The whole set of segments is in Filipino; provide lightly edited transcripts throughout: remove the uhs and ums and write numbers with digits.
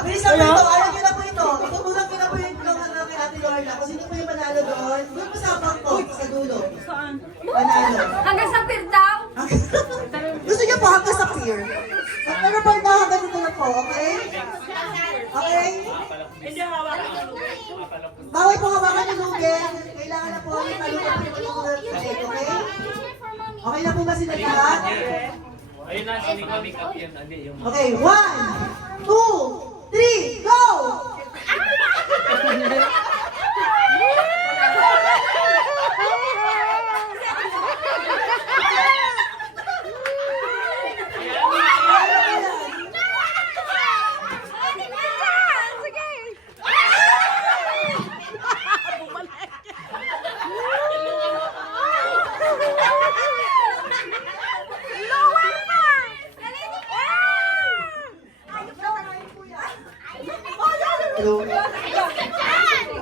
Mabilis na po ito. Ayaw nyo na po ito. Itutulang nyo na po yung tulungan natin Ate Lorna. Kung sino po yung manalo doon, doon po sa bangko, sa dulo. Saan? Manalo. Hanggang sa pier daw? Gusto niyo po hanggang sa pier? Pero pa na hanggang dito na po, okay? Okay? Hindi hawakan. Bawal po hawakan yung lugin. Kailangan na po yung talungan po yung tulad sa leg, okay? Okay na po ba sila lahat? Ayun na, hindi ko make up yun. Hindi, yung... Okay, 1, 2, 3, go!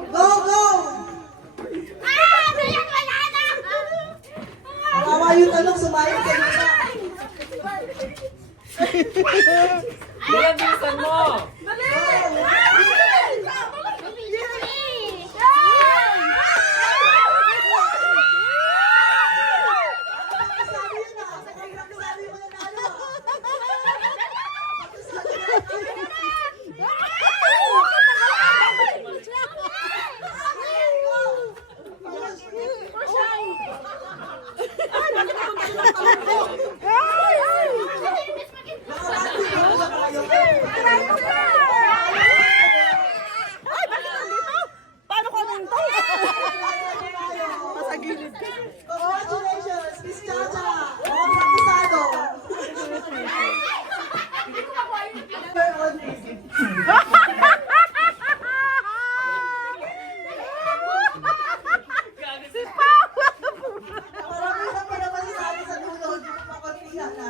Go, go! Kawawa yung talong, sumayang kayo na. Bilang bilisan mo! Congratulations, Miss Chacha! Mga praktisado! Si Pao! Marami na pa naman sinabi sa dulo, hindi mo makontihan na.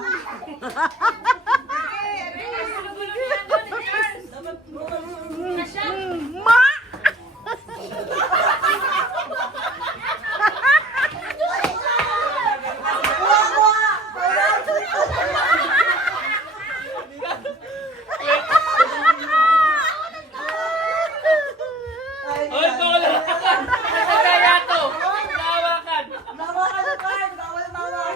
Ma! Ay, bawal hawakan! Kaya to! Hawakan! Bawal ang card! Bawal, bawal!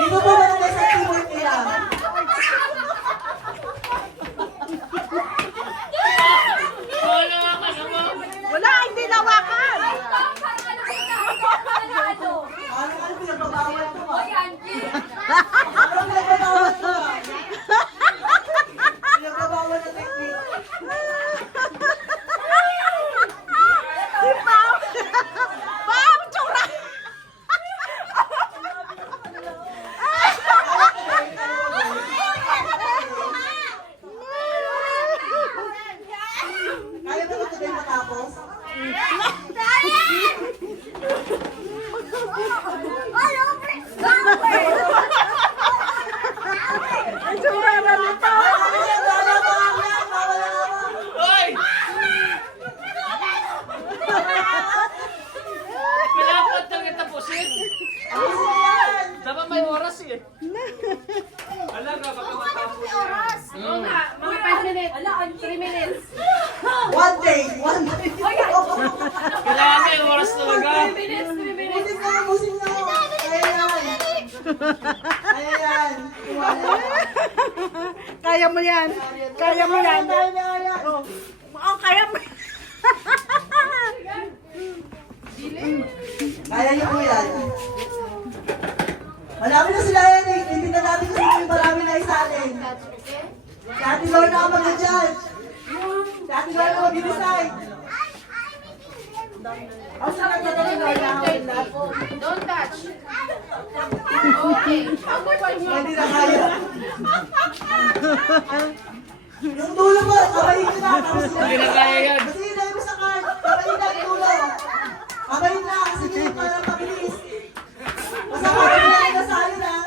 Dito po wala sa keyboard nila. Bawal hawakan! Ano? Wala, hindi nawakan! Ano pinagbabawal ko ba? Ayan, Ano pinagbabawal ko ba? Pinagbabawal na technique. Si Pao! Pao, tsura! Kaya ba ito din matapos? Ang tsura na nito! Hoy! Pinapat lang itapusin! Dapat may oras eh! Alam ka, baka matapos yun. Oo nga, mga 5 minutes. Ala, 3 minutes. One day! One day! Kailangan may oras talaga! 3 minutes, 3 minutes. Busin na! Busin na! Kaya yan! Kaya yan! Kaya mo yan. Kaya mo yan. Kaya! Oo, kaya mo. Kaya niyo po yan. Marami na sila yan eh. Hindi na natin kasi yung marami na isalin. Si Ate Lorna ang mag-judge. Si Ate Lorna ang mag-decide. Ang sarap na Ate Lorna. Don't touch. Okay. Hindi na kaya. Yung dulo mo, kabayin nyo na. Tapos sila. Hindi na kaya yan. Kasi hinay mo sa card. Kabayin na yung dulo. Kabayin na. Kasi hindi parang mabilis. Basta kabayin na yung nasalo na.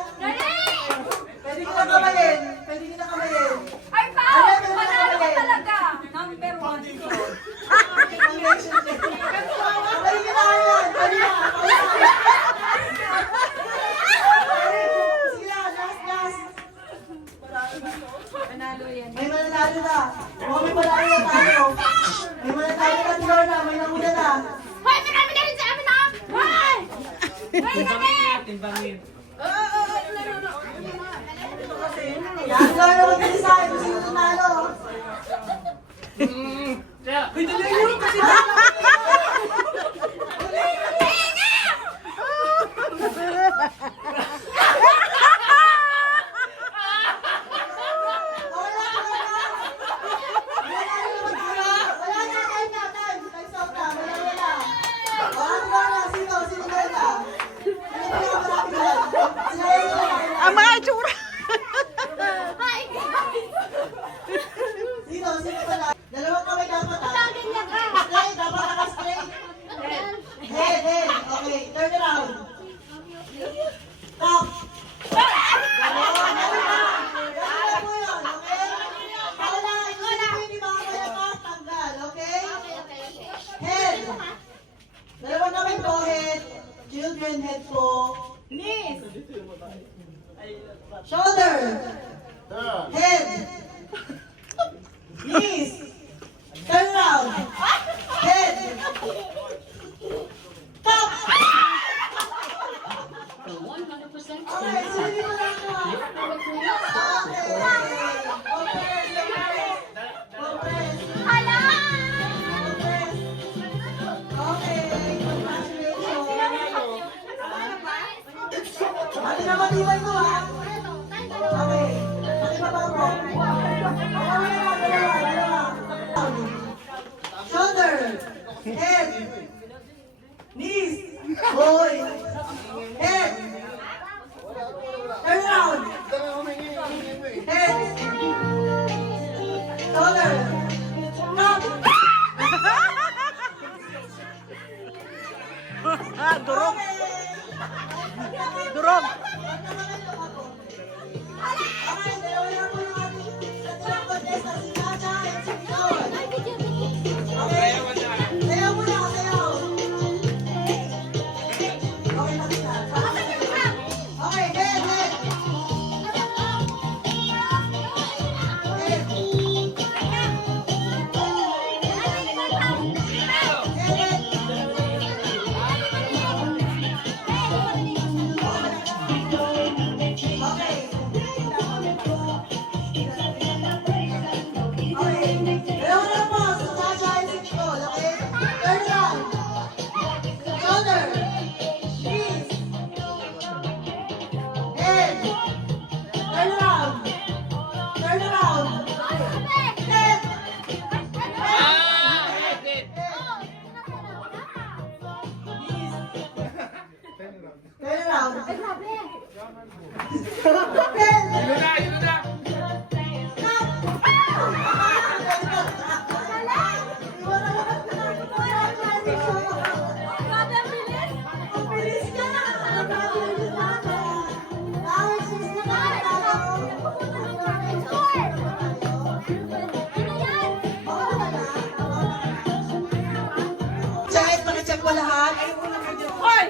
Pwede nyo na kabayin. Pwede nyo na kabayin. Ay, Pao! Panalo ka talaga. Number 1. Congratulations. Kabayin nyo na yan. Kabayin na. Kabayin na. Sige na, last na. May mananalo na. O, may mananalo na tayo. May mananalo na si Lorna. May namuna na. Hoy, marami na rin sa amin na! Hoy! Hoy, kami! Timbangin. Yan, Lorna, magdali sa akin kung sino nanalo. Kaya, Wala na, time na, time. Time stop na, wala. Lorna, sino Lorna? Sino pinakamalaki dyan? Sino yun? Ang mga itsura. Sino pala? Dalawang kamay dapat ha? Straight, dapat naka-straight. Head. Okay, turn around. Top. Ganun po yun, okay? Wala, hindi po hindi makakaya ka, tanggal, okay? Head. Dalawang kamay po, head. Children, head po. Knees. Shoulder. Head. Knees. Turn around. Head. Top. Okay, sino mo lang ito ah? Okay. Compress. Hala! Compress. Okay, congratulations. Ate na matibay ko ah. Okay, matibay mo. Shoulder, head, knees, boy, head, turn around, head, shoulder, top. Durog. Okay. Durog. Okay, dalawa na po yung ating tatlong contestant, si Chacha and si Nicole. Okay? Sayaw muna, sayaw. Okay, tapos na. Okay, head. Head. Okay. Okay. Dalawa na po, si Chacha and si Nicole, okay? Turn around. Shoulder. Knees. Head. Turn around. Turn around. Head. Turn around. Head. yun na. Check, pakicheck mo lahat. Hoy!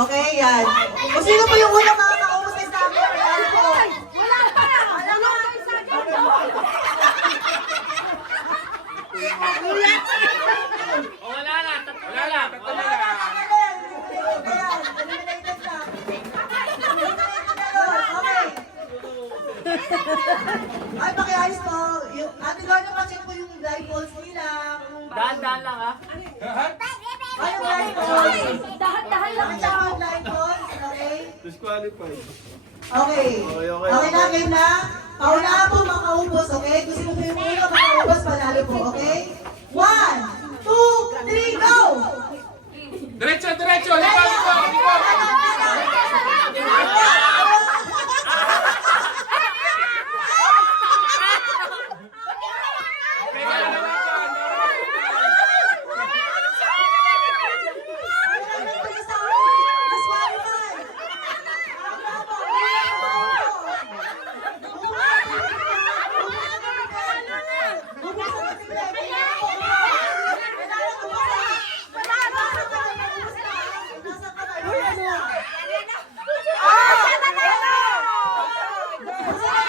Okay, yan. Kung sino po yung unang makakaubos sa stamper, yan po. Wala pa! Wala pa kayo sa akin! O, wala na. Wala na. Wala na. Eliminated na. Eliminated na doon. Okay. Ay, pakiayos po. Yung ate Lorna, pa-check po yung live balls nila. Daan-daan lang ha. Ay, yung live balls. Dahan-dahan lang Pakicheck po yung live balls. Okay? Disqualified. Okay. Okay na, game na. Paunahan po makaubos, okay? Kung sino po yung una makaubos, panalo po, okay? 1, 2, 3, go! Diretso. Lipa. Sino